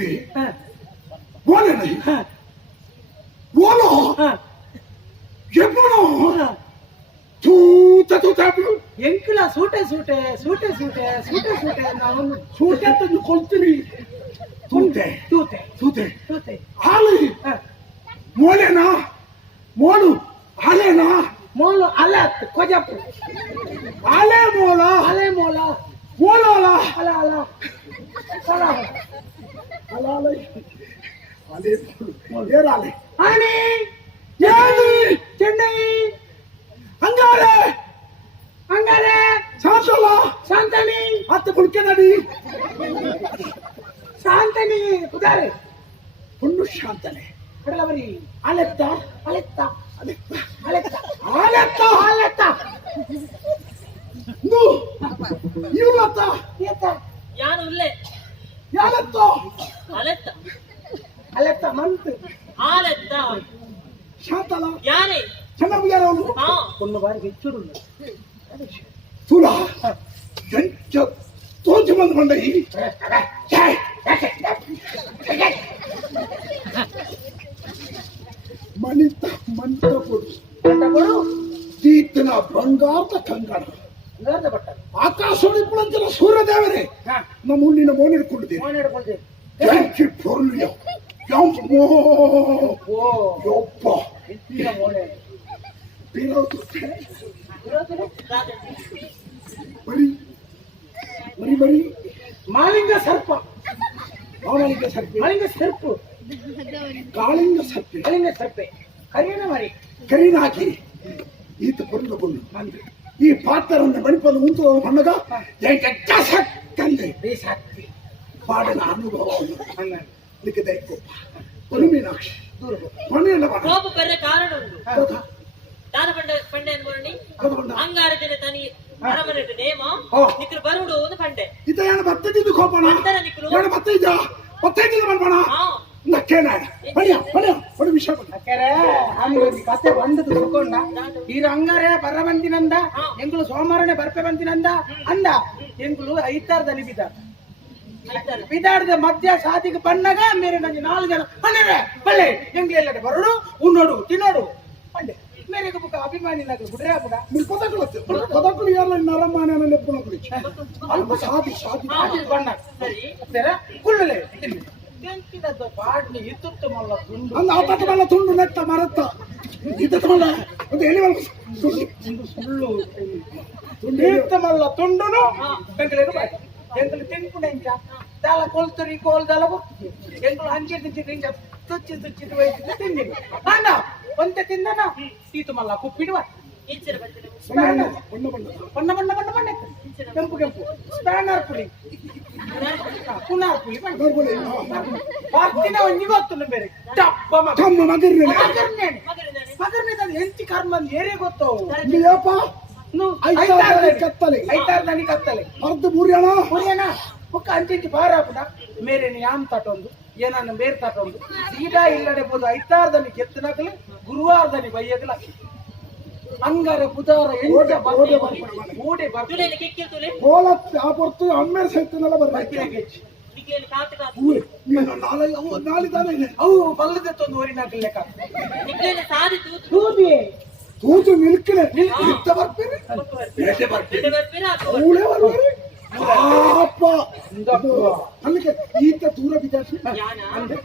की बोले नहीं बोलो ये बोलो தூத்த தூத்தாப்பு எங்கல சூட்ட சூட்ட சூட்ட சூட்ட சூட்ட சூட்ட நான் சூட்ட தந்து கொல்த்தினி தூத்தே தூத்தே தூத்தே தூத்தே ஆளு மோலேனா மோலு அலேனா மோலு அல கொஜப்பு அலே மோலா அலே மோலா மோலாலா அல அல அல ಮೋಲು ಏರಾಲೆ ಆನೆ ಏನಿ ಚೆನ್ನೈ ಹಂಗಾರೆ ಹಂಗಾರೆ ಸಾಸಲ ಶಾಂತನಿ ಹತ್ತು ಕುಡ್ಕೆ ನಡಿ ಶಾಂತನಿ ಕುದಾರೆ ಹುಣ್ಣು ಶಾಂತನೆ ಕಡಲ ಬರಿ ಅಲೆತ್ತ ಅಲೆತ್ತ ಅಲೆತ್ತ ಅಲೆತ್ತ ಅಲೆತ್ತ ಅಲೆತ್ತ ನು ಇವಲತ್ತ ಏತ ಯಾರು ಉಲ್ಲೆ ಯಾಲತ್ತ ಅಲೆತ್ತ ಅಲೆತ್ತ ಮಂತ್ ಆಲೆತ್ತ ಶಾಂತಲ ಯಾರೇ ಚೆನ್ನಾಗಿ ಯಾರವನು ಹಾ ಒಂದು ಬಾರಿ ಹೆಚ್ಚುಡು ತುಲ ಎಂಚ ತೋಚು ಬಂದು ಬಂದ ಈ ಛಾಯ್. ಮಣಿತ ಮಂತ ಕೊಡು ಕೊಡು ದೀತನ ಬಂಗಾರದ ಕಂಗಣ ಗರ್ದ ಬಟ್ಟ ಆಕಾಶವಾಣಿ ಪುಳಂಚಲ ಸೂರ್ಯದೇವರೇ ಹಾ ನಮ್ಮ ಉಣ್ಣಿನ ಮೋನ್ ಹಿಡ್ಕೊಂಡಿದ್ದೇವೆ ಫೋನ್ ಹಿಡ್ಕೊಳ್ತೇವೆ ಎಂಚಿ ಪೊರ್ಲಿಯ ಯಮ್ಮೋ ಓ ಯಪ್ಪ ಹೆಚ್ಚಿನ ಮೋಳೆ ಬೀರೋದು ಇರೋದಿಲ್ಲ? ಬರಿ ಬರಿ ಬರಿ ಮಾಲಿಂಗ ಸರ್ಪ ಅವನಿಗೆ ಸರ್ಪೆ ಮಾಲಿಂಗ ಸರ್ಪು ಕಾಳಿಂಗ ಸರ್ಪೆ ಮಾಲಿಂಗ ಸರ್ಪೆ ಕರಿಯನ ಮರಿ ಕರೀನ ಹಾಕಿ ಈತ ಬಂದು ಬಂದು ಮಂದಿ ಈ ಪಾತ್ರರನ್ನ ಮಣಿಪದ ಮುಂತು ಮಣ್ಣಗ ತಂದೆ ಬೇಸಾಕ್ತಿ ಪಾಡಿನ ಅನುಭವವನ್ನು ಹಂಗ ಅದಕ್ಕೆ ದೈಕೋಪ ಒಂದು ಮೀನಾಕ್ಷಿ. ದೂರ ಹೋಗು. ಕೋಪ ಬರ ಕಾರಣ ಉಂಟು? ದಾನ ಪಂಡ ಪಂಡೆ ಬಂದ. ಅಂಗಾರ ದಿನ ತನಿ ನೇಮ. ಹೋ. ನಿಕ್ರು ಬರುಡು ಒಂದು ಪಂಡೆ. ಇತ ಏನು ಬತ್ತದಿದ್ದು ಕೋಪಣ ಅಂತರ ನಿಕ್ರು. ಏನು ಬತ್ತೈದ ಬತ್ತೈದಿಲ್ಲ ಮಾಡ್ಬೋಣ ಹಾ. ನಕ್ಕೇನ ಬಡಿಯ ಬಡಿಯ ಬಡಿ ವಿಷಯ ಬಂದ ಅಕ್ಕರೆ ಒಂದು ಕತೆ ಬಂದದ್ದು ತಿಳ್ಕೊಂಡ. ಈ ರಂಗಾರೆ ಬರ ಬಂದಿನಂದ ಎಂಗಳು ಸೋಮವಾರನೇ ಬರ್ಪೆ ಬಂದಿನಂದ ಅಂದ. ಎಂಗಳು ಐತಾರ್ದ ಬಿದ್ದಾಡ ಬಿದಾಡದ ಮಧ್ಯ ಸಾತಿಗೆ ಬಣ್ಣಗ ಮೇರೆ ನಂಜಿ ನಾಲ್ಕು ಜನ ಬಣ್ಣರೆ ಬಳ್ಳೆ ಬರೋಡು ಉನ್ನೋಡು ತಿನ್ನೋಡು. ಬಂಡೆ ಮೇರೆಗೆ ಬುಕ ಅಭಿಮಾನಿ ನಗ ಗುಡ್ರೆ ಬುಡ ನಿನ್ ಪದಗಳು ಪದಗಳು ಎಲ್ಲ ನರಮಾನ ನೆಪ್ಪಣ ಕುಳಿಚು ಅಲ್ಪ ಸಾತಿ ಸಾತಿ ಸಾತಿ ಬಣ್ಣ ಕುಳ್ಳಲೆ ಬಾಡ್ಲಿ ಇತ್ತು ಮಲ್ಲ ತುಂಡು. ಅಂದ ಮಲ್ಲ ತುಂಡು ನೆಟ್ಟ ಮರತ್ತ. ಇದ್ದತ ಸುಳ್ಳು ಸುಳ್ಳು ತುಂಡು. ಇತ್ತ ಮಲ್ಲ ತುಂಡುನು ಬೆಂಗಳೂರು ಎಂಕಲು ತಿನ್ಪುಣ ಇಂಚ ದಾಲ ಕೊಲ್ತರಿ ಕೋಲ್ ದಾಲ ಹೋಗ್ತಿದ್ದೆ ಎಂಕಲು ಹಂಚಿ ತಿಂಚಿ ಇಂಚ ತುಚ್ಚಿ ತುಚ್ಚಿ ವಯಸ್ಸಿಗೆ ತಿಂದಿನಿ ಅಣ್ಣ ತಿನ್ನ ತಿಂದನ ತೀತು ಮಲ್ಲ ಕುಪ್ಪಿಡುವ? ಬಣ್ಣ ಬಣ್ಣ ಬಣ್ಣ ಬಣ್ಣ ಕೆಂಪು ಕೆಂಪು. ಸ್ಪ್ಯಾನರ್ ಪುಡಿ. ಪುನಾರ್ ಪುಡಿ ಬರ್ತಿನ ಒಂಜಿ ಗೊತ್ತುಂಡು ಬೇರೆ. ಮಗರ್ನೆ ಕರ್ಮ ಏರೇ ಗೊತ್ತವು ಕತ್ತಲೆ. ಐತಾರ್ದನಿ ಕತ್ತಲೆ. ಅರ್ಧ ಬುರಿಯಣ ಮುರಿಯನ ಬುಕ್ಕ ಅಂಚಿಂಚಿ ಬಾರಾಪುಡ ಮೇರೆ ಯಾಮ್ ತಟೊಂದು ಏನನ್ನ ಬೇರೆ ತಟೊಂದು. ಸೀದಾ ಇಲ್ಲಡೆ ಬೋದು ಐತಾರ್ದನಿ ಕೆತ್ತನಕಲು ಗುರುವಾರದನಿ ಬೈಯಗಲ. ಅಂಗಾರ ಬುಧಾರ ಎಂಟ ಬರ್ಪಡ ಮೂಡೆ ಬರ್ಪಿನ ತುಲೆ ಕಿಕ್ಕಿಲ್ ತುಲೆ ಕೋಲ ಆ ಪೊರ್ತು ಅಮ್ಮೇರ್ ಸೈತನೆಲ್ಲ ಬರ್ಬೇಕು. ನಾಳೆ ತಾನೇ ಅವು ಬಲ್ಲದತ್ತೊಂದು ಓರಿನಾಕಲ್ ಲೆಕ್ಕ ತೂದಿ തൂത്ത് നിൽക്കണേ. എന്റെ പറപ്പിന് എന്റെ പറപ്പിന് అందుకే ఈత దూర విద్యార్థి అంటే